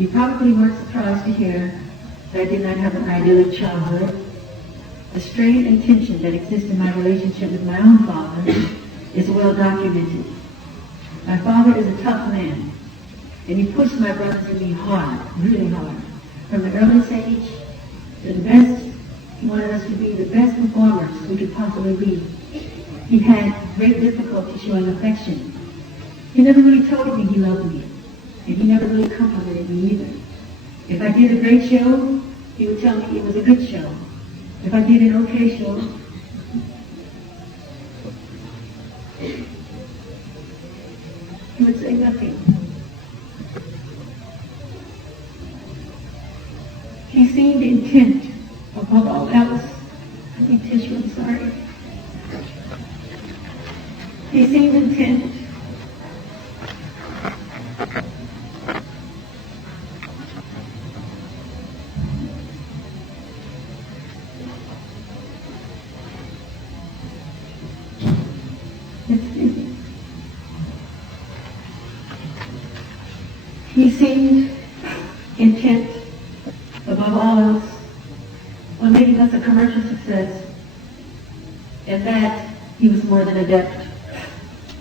You probably weren't surprised to hear that I did not have an idyllic childhood. The strain and tension that exists in my relationship with my own father is well documented. My father is a tough man, and he pushed my brothers and me hard, really hard. From the earliest age to the best, he wanted us to be the best performers we could possibly be. He had great difficulty showing affection. He never really told me he loved me, and he never really complimented me either. If I did a great show, he would tell me it was a good show. If I did an okay show, he would say nothing. He seemed intent above all else. I think Tisha, I'm sorry. He seemed intent He seemed intent, above all else, on making us a commercial success, and that he was more than adept.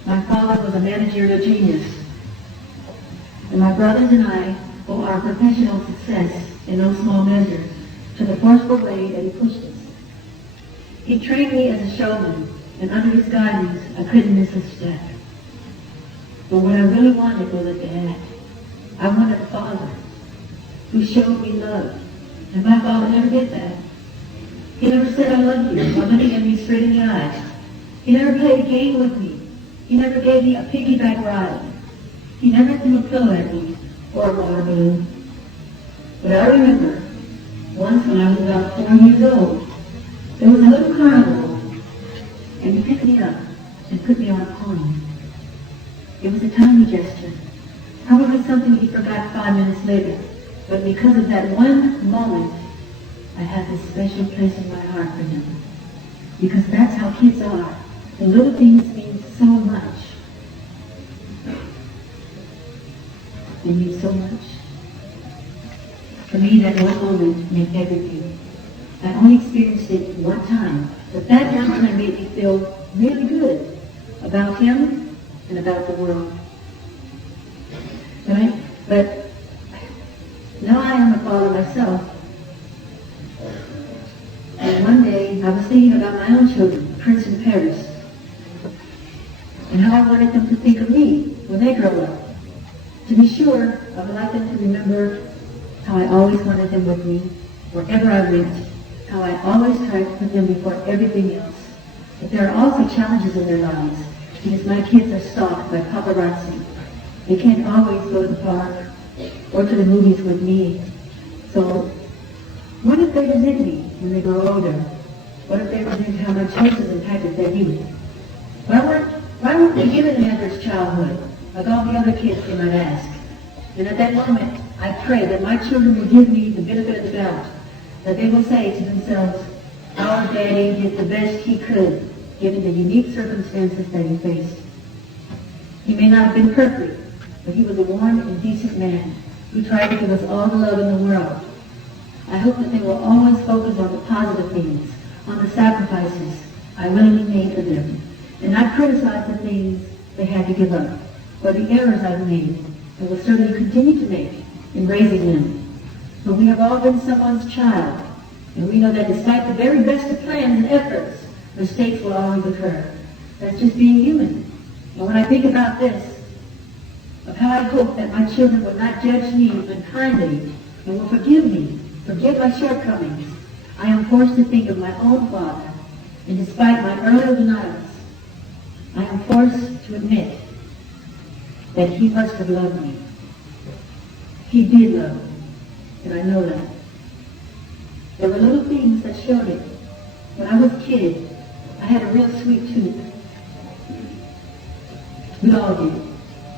My father was a managerial genius, and my brothers and I owe our professional success in no small measure to the forceful way that he pushed us. He trained me as a showman, and under his guidance, I couldn't miss a step. But what I really wanted was a dad. I wanted a father who showed me love. And my father never did that. He never said, I love you, while looking at me straight in the eyes. He never played a game with me. He never gave me a piggyback ride. He never threw a pillow at me or a water balloon. But I remember, once when I was about 4 years old, there was a little carnival, and he picked me up and put me on a pony. It was a tiny gesture. Probably something he forgot 5 minutes later. But because of that one moment, I have this special place in my heart for him. Because that's how kids are. The little things mean so much. They mean so much. For me, that one moment meant everything. I only experienced it one time. But that one time made me feel really good about him and about the world. Right? But now I am a father myself. And one day I was thinking about my own children, Prince and Paris, and how I wanted them to think of me when they grow up. To be sure, I would like them to remember how I always wanted them with me, wherever I went, how I always tried to put them before everything else. But there are also challenges in their lives, because my kids are stalked by paparazzi. They can't always go to the park or to the movies with me. So, what if they resent me when they grow older? What if they resent how my choices impacted their youth? Why weren't we given an average childhood, like all the other kids they might ask? And at that moment, I pray that my children will give me the benefit of the doubt, that they will say to themselves, our daddy did the best he could, given the unique circumstances that he faced. He may not have been perfect, but he was a warm and decent man who tried to give us all the love in the world. I hope that they will always focus on the positive things, on the sacrifices I willingly made for them, and not criticize the things they had to give up, or the errors I've made, and will certainly continue to make in raising them. But we have all been someone's child, and we know that despite the very best of plans and efforts, mistakes will always occur. That's just being human. And when I think about this, of how I hope that my children will not judge me unkindly and will forgive me, forgive my shortcomings, I am forced to think of my own father, and despite my earlier denials, I am forced to admit that he must have loved me. He did love me, and I know that. There were little things that showed it. When I was a kid, I had a real sweet tooth. We all did.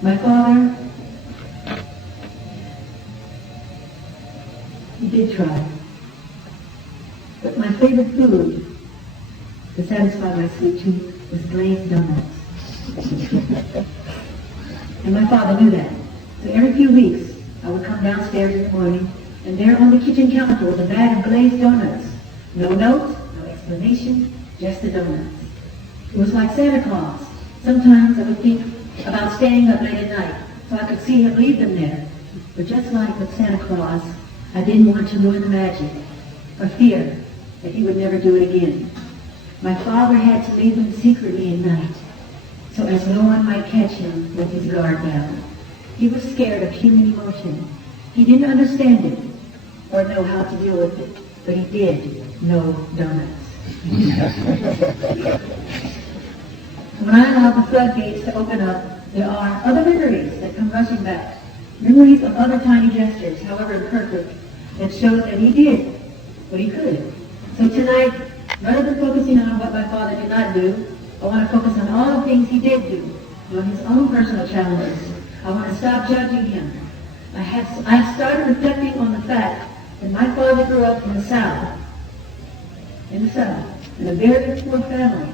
My father, he did try. But my favorite food to satisfy my sweet tooth was glazed donuts. And my father knew that. So every few weeks, I would come downstairs in the morning, and there on the kitchen counter was a bag of glazed donuts. No note, no explanation, just the donuts. It was like Santa Claus. Sometimes I would think about staying up late at night so I could see him leave them there. But just like with Santa Claus, I didn't want to ruin the magic, for fear that he would never do it again. My father had to leave them secretly at night, so as no one might catch him with his guard down. He was scared of human emotion. He didn't understand it or know how to deal with it, but he did know donuts. When I allow the floodgates to open up, there are other memories that come rushing back. Memories of other tiny gestures, however imperfect, that show that he did what he could. So tonight, rather than focusing on what my father did not do, I want to focus on all the things he did do, on his own personal challenges. I want to stop judging him. I have started reflecting on the fact that my father grew up in the South, in a very poor family.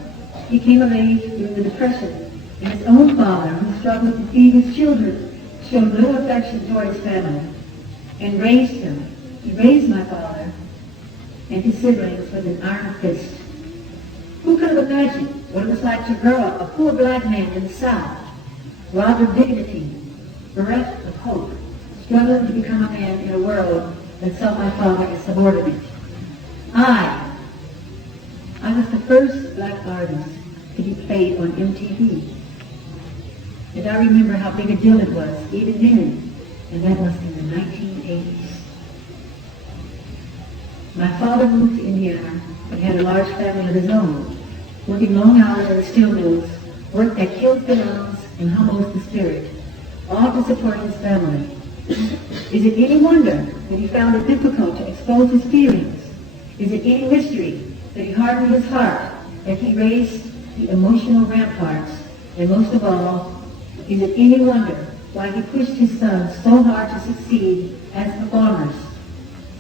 He came of age during the Depression, and his own father, who struggled to feed his children, showed little affection toward his family, and raised him. He raised my father and his siblings with an iron fist. Who could have imagined what it was like to grow up a poor black man in the South, robbed of dignity, bereft of hope, struggling to become a man in a world that saw my father as subordinate? I was the first black artist to be played on MTV. And I remember how big a deal it was, even then, and that was in the 1980s. My father moved to Indiana and had a large family of his own, working long hours at steel mills, work that killed the lungs and humbles the spirit, all to support his family. Is it any wonder that he found it difficult to expose his feelings? Is it any mystery that he hardened his heart, that he raised the emotional ramparts, and most of all, is it any wonder why he pushed his sons so hard to succeed as performers,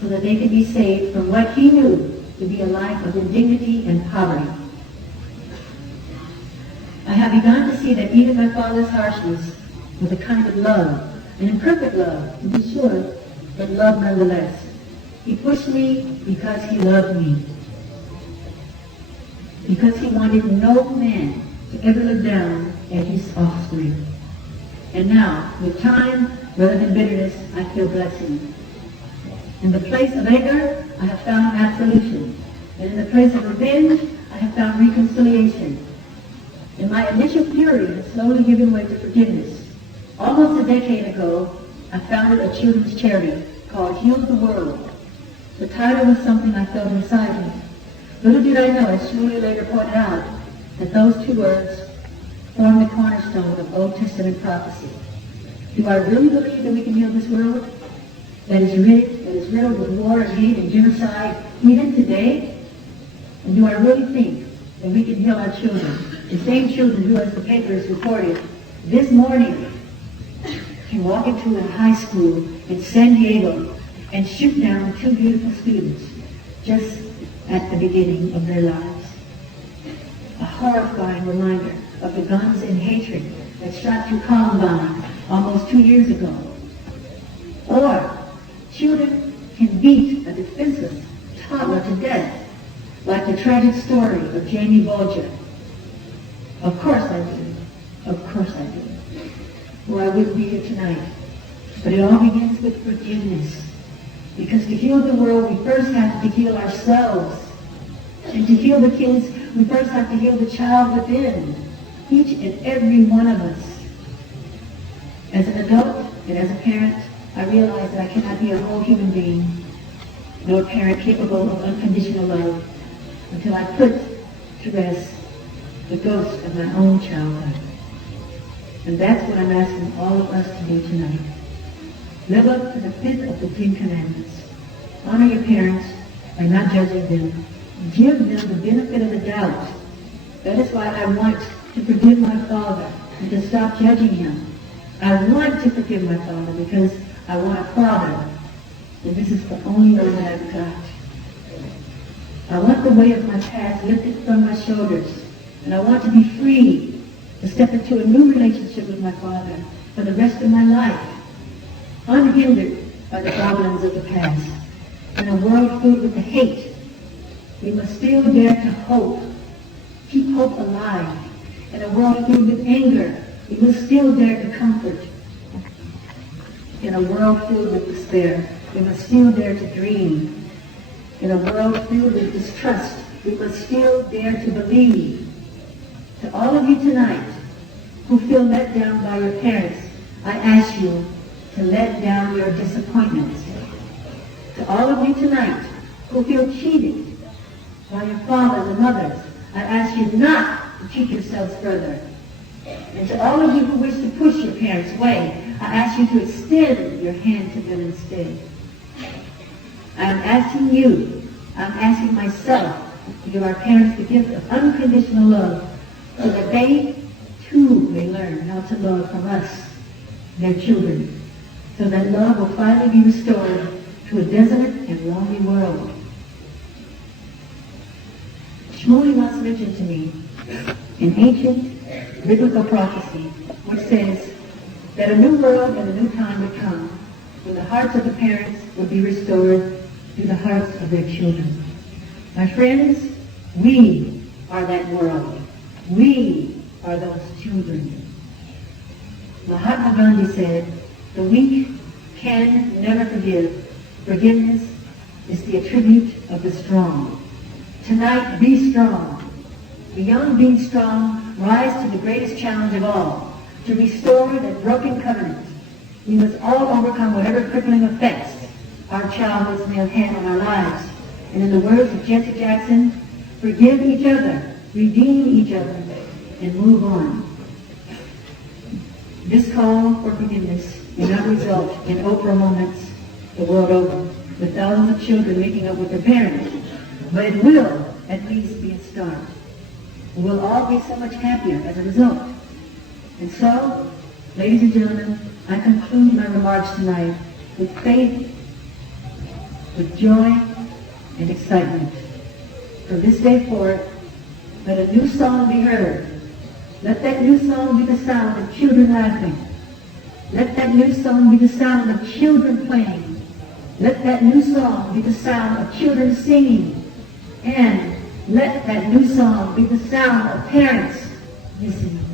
so that they could be saved from what he knew to be a life of indignity and poverty? I have begun to see that even my father's harshness was a kind of love, an imperfect love, to be sure, but love nonetheless. He pushed me because he loved me, because he wanted no man to ever look down at his offspring. And now, with time, rather than bitterness, I feel blessing. In the place of anger, I have found absolution. And in the place of revenge, I have found reconciliation. And my initial fury has slowly given way to forgiveness. Almost a decade ago, I founded a children's charity called Heal the World. The title was something I felt inside me. Little did I know, as Shmuley later pointed out, that those two words form the cornerstone of Old Testament prophecy. Do I really believe that we can heal this world that is riddled with war and hate and genocide even today? And do I really think that we can heal our children, the same children who, as the papers reported, this morning can walk into a high school in San Diego and shoot down two beautiful students just at the beginning of their lives? A horrifying reminder of the guns and hatred that shot through Columbine almost 2 years ago. Or children can beat a defenseless toddler to death, like the tragic story of Jamie Bolger. Of course I do. Of course I do. Or I wouldn't be here tonight. But it all begins with forgiveness. Because to heal the world, we first have to heal ourselves. And to heal the kids, we first have to heal the child within. Each and every one of us. As an adult and as a parent, I realize that I cannot be a whole human being, nor a parent capable of unconditional love, until I put to rest the ghost of my own childhood. And that's what I'm asking all of us to do tonight. Live up to the 5th of the 10 Commandments. Honor your parents by not judging them. Give them the benefit of the doubt. That is why I want to forgive my father and to stop judging him. I want to forgive my father because I want a father. And this is the only one that I've got. I want the weight of my past lifted from my shoulders. And I want to be free to step into a new relationship with my father for the rest of my life. unhindered by the problems of the past. In a world filled with the hate, we must still dare to hope, keep hope alive. In a world filled with anger, we must still dare to comfort. In a world filled with despair, we must still dare to dream. In a world filled with distrust, we must still dare to believe. To all of you tonight who feel let down by your parents, I ask you to let down your disappointments. To all of you tonight who feel cheated by your fathers and mothers, I ask you not to cheat yourselves further. And to all of you who wish to push your parents away, I ask you to extend your hand to them instead. I am asking you, I'm asking myself to give our parents the gift of unconditional love so that they too may learn how to love from us, their children, so that love will finally be restored to a desolate and lonely world. Shmuley once mentioned to me an ancient biblical prophecy which says that a new world and a new time would come when the hearts of the parents would be restored to the hearts of their children. My friends, we are that world. We are those children. Mahatma Gandhi said, the weak can never forgive. Forgiveness is the attribute of the strong. Tonight, be strong. Beyond being strong, rise to the greatest challenge of all, to restore that broken covenant. We must all overcome whatever crippling effects our childhoods may have had on our lives. And in the words of Jesse Jackson, forgive each other, redeem each other, and move on. This call for forgiveness may not result in Oprah moments the world over, with thousands of children making up with their parents, but it will at least be a start. We'll all be so much happier as a result. And so, ladies and gentlemen, I conclude my remarks tonight with faith, with joy, and excitement. From this day forth, let a new song be heard. Let that new song be the sound of children laughing. Let that new song be the sound of children playing. Let that new song be the sound of children singing. And let that new song be the sound of parents listening.